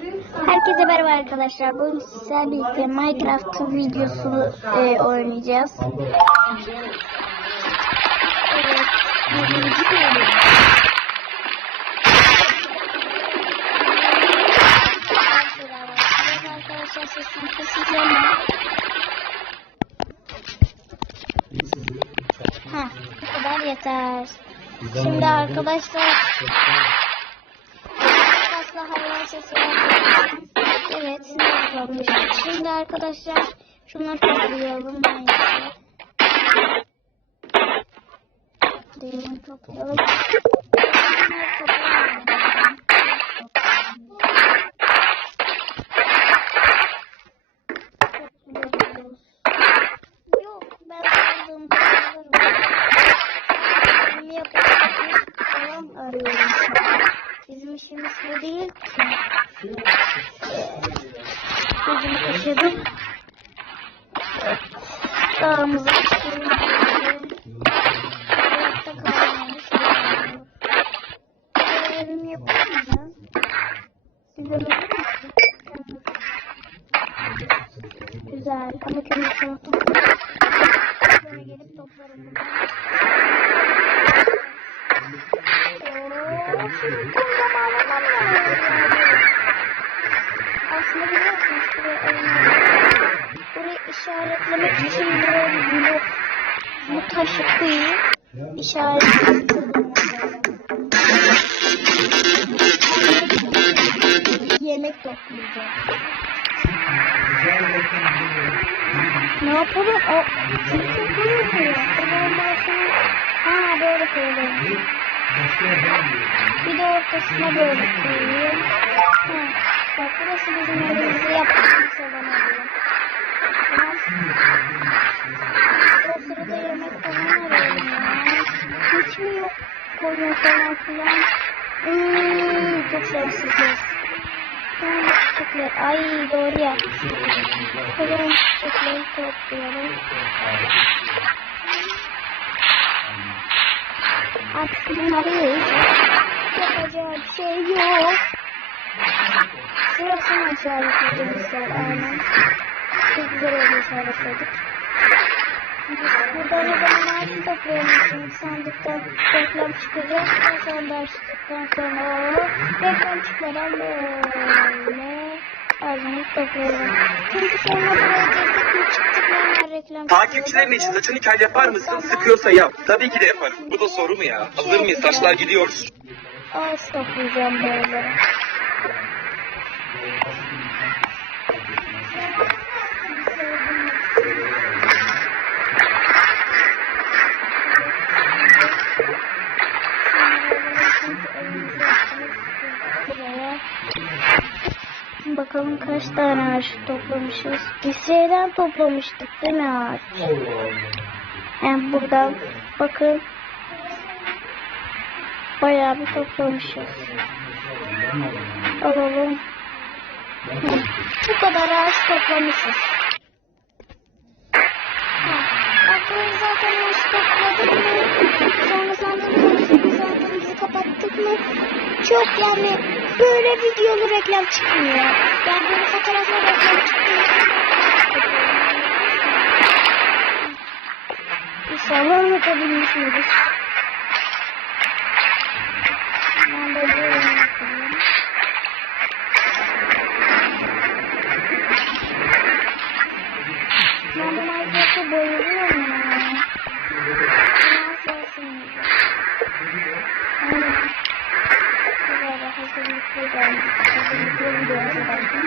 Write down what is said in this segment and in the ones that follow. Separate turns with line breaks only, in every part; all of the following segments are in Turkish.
Herkese merhaba arkadaşlar. Bugün sizlerle birlikte Minecraft videosu e, oynayacağız. Evet. birinci bölüm. Evet arkadaşlar sesini kısacağım. Ha, bu kadar yeter. Şimdi arkadaşlar Var. Evet, yapalım? Şimdi arkadaşlar şunları toplayalım. Diyelim toplayalım. Şunları toplayalım. Topluyoruz. Yok, ben aldığım toplarım. Benim yapacağım falan arıyorum. Bizim işimiz bu değil ki. Gözümü kaçırdım. Dağımızı çıkıyorum. Hayatta kalmamış. Evimi yapacağım. Size de Güzel ama kömür unuttum. Böyle gelip toplarım buradan. Oo, şimdi tam zamanında mı? Aslında biliyorsunuz buraya oynamayı. Burayı işaretlemek için buraya bir blok bu taşı koyayım. İşaretledim. Yemek toplayacağım. Ne yapalım? O kimse koyuyor. O zaman balkonu... Ha böyle koyalım. Ortasına böyle koyayım. Bak burası bizim evimizi yaptığımız olan. Tamam. O sırada yemek falan arıyorum ya. Hiç mi yok koyun falan filan? Hmm, çok şanssızız. Tamam, çiçekler. Ay doğru ya. Koyun çiçekleri toplayalım. Artık bunları yiyiz. Yapacağı bir şey yok. Burasını işaretlemişler aynen. Çok güzel oldu işaretledik. Burada o zaman ağacı toplayalım. Sandıkta reklam çıkacak. Sonra da açtıktan sonra reklam çıkmadan böyle ağacını toplayalım. Çünkü sonra buraya girdik mi çıktık mı hemen reklam
Takipçilerin için saçını kel yapar mısın? Sıkıyorsa yap. Tabii ki de yaparım. Bu da soru mu ya? Hazır mıyız? Saçlar gidiyor.
Ağaç toplayacağım böyle. Bakalım kaç tane ağaç toplamışız. Biz şeyden toplamıştık değil mi ağaç? Yani buradan bakın Bayağı bir toplamışız. Alalım. Bu kadar ağaç toplamışız. Bakın zaten ağaç topladık mı? Sonra sandığımızı sandığımızı kapattık mı? Çok yani böyle videolu reklam çıkmıyor. Yani böyle fotoğrafla reklam çıkmıyor. İnşallah anlatabilmişimdir. Geldik. Hazırlıklı video arkadaşlar.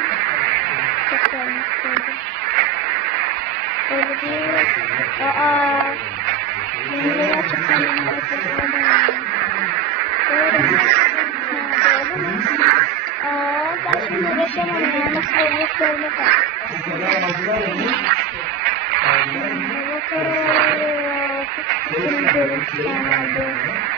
Çok gelmiştim. Öyle değil. Aa. Benim de gerçekten Minecraft'a bayılıyorum. Doğru doğru mu? Aa, ben şimdi uğraşamam ya. Nasıl olacak böyle bak. Bakalım. Oldu. Arkadaşlar bak. bir şey var.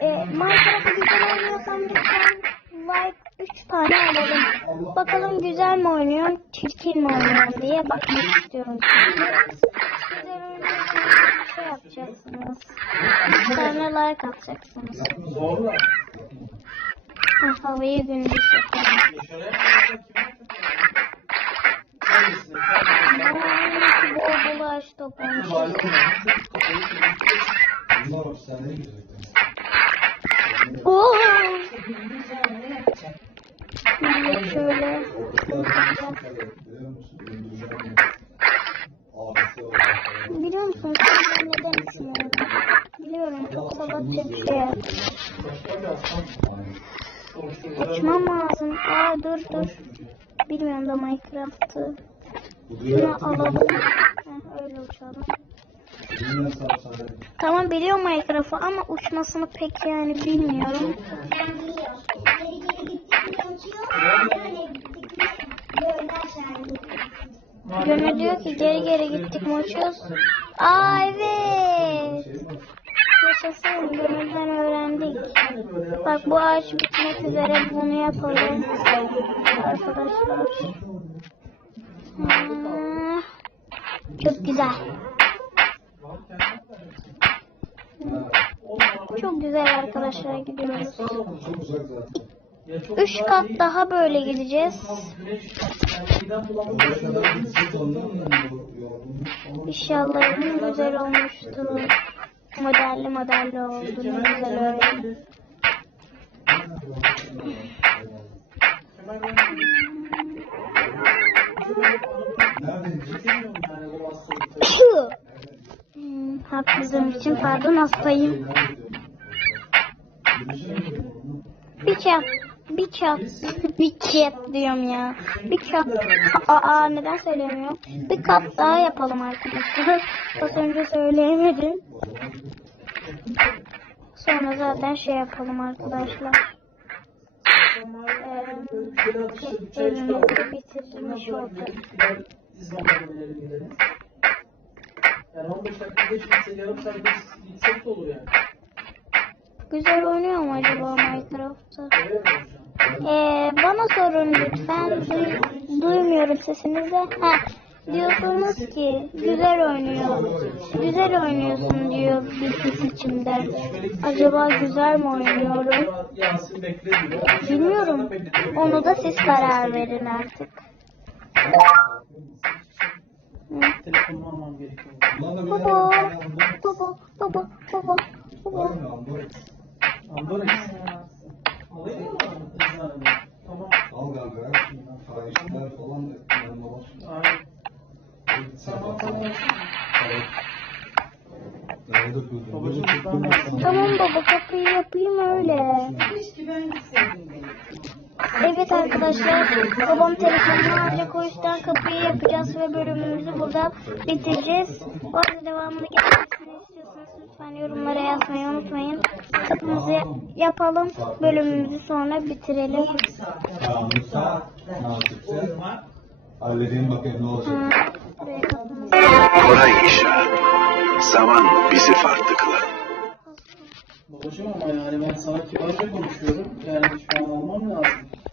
Minecraft'ı güzel oynuyorsam lütfen like 3 tane alalım. Bakalım güzel mi oynuyor, çirkin mi oynuyorum diye bakmak istiyorum. Güzel oynuyorsanız şey yapacaksınız. Sonra like atacaksınız. Havayı gündüz yapalım.
Hangisini?
Ay, Bol bol ağaç toplamışız. Oo! Şöyle. Biliyor musun sen neden ismiyorum? Biliyorum çok salakça bir şey. Uçmam lazım. Aa dur dur. Bilmiyorum da Minecraft'ı. Şunu alalım. Heh, öyle uçalım. Tamam biliyorum Minecraft'ı ama uçmasını pek yani bilmiyorum. Gönül diyor ki geri geri gittik mi uçuyoruz? Aa evet. Yaşasın gönülden öğrendik. Bak bu ağaç bitmek üzere bunu yapalım. Arkadaşlar. Hmm, Çok güzel. Çok güzel arkadaşlar gidiyoruz. Üç kat daha böyle gideceğiz. İnşallah güzel olmuştur. Modelli modelli oldu. Güzel öyle. Hmm, haksızlığım için pardon hastayım. Bir çap, bir çap, bir çap diyorum ya. Bir çap, aa neden söylemiyorum? Bir kat daha yapalım arkadaşlar. Az önce söyleyemedim. Sonra zaten şey yapalım arkadaşlar. Ee, bitirmiş olduk.
Yani 15 dakikada gitse yarım saat gitsek de olur yani.
Güzel oynuyor mu acaba Minecraft'ta? Ee, bana sorun lütfen. Du- duymuyorum sesinizi. Ha, diyorsunuz ki güzel oynuyor. Güzel oynuyorsun diyor bir ses içimde. Acaba güzel mi oynuyorum? Bilmiyorum. Onu da siz karar verin artık. Hı.
Telefonumu almam gerekiyor.
Baba, baba, baba,
Tamam
baba kapıyı yapayım öyle. Evet arkadaşlar babam telefonunu alacak o yüzden kapıyı yapacağız ve bölümümüzü burada bitireceğiz. Bu devamını gelmesini istiyorsanız lütfen yorumlara yazmayı unutmayın. Kapımızı yapalım bölümümüzü sonra bitirelim.
Halledeyim bakayım ne olacak.
Ha, buraya kapımızı-
Kolay iş ha. Zaman bizi farklı kılar.
Babacığım ama yani ben sana kibarca konuşuyorum. Yani şu an almam lazım.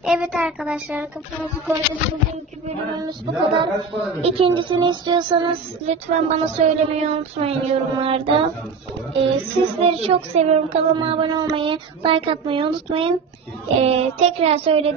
Evet arkadaşlar kafamızı koyduk. Bugünkü bölümümüz bu kadar. İkincisini istiyorsanız lütfen bana söylemeyi unutmayın yorumlarda. Ee, sizleri çok seviyorum. Kanalıma abone olmayı, like atmayı unutmayın. Ee, tekrar söylediğim